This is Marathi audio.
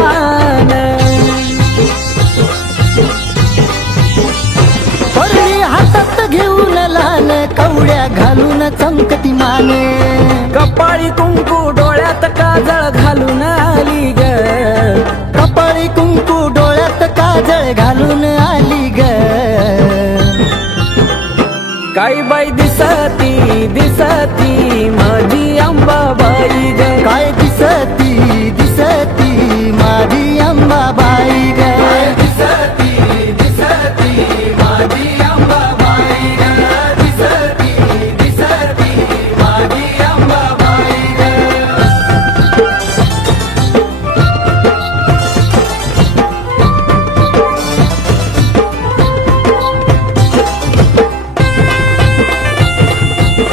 पान परडी हातात घेऊन लहान कवड्या घालून चमकती माने कपाळी कुंकू डोळ्यात काजळ घालून आली ग कपाळी कुंकू डोळ्यात काजळ घालून आली ग काही बाई दिसती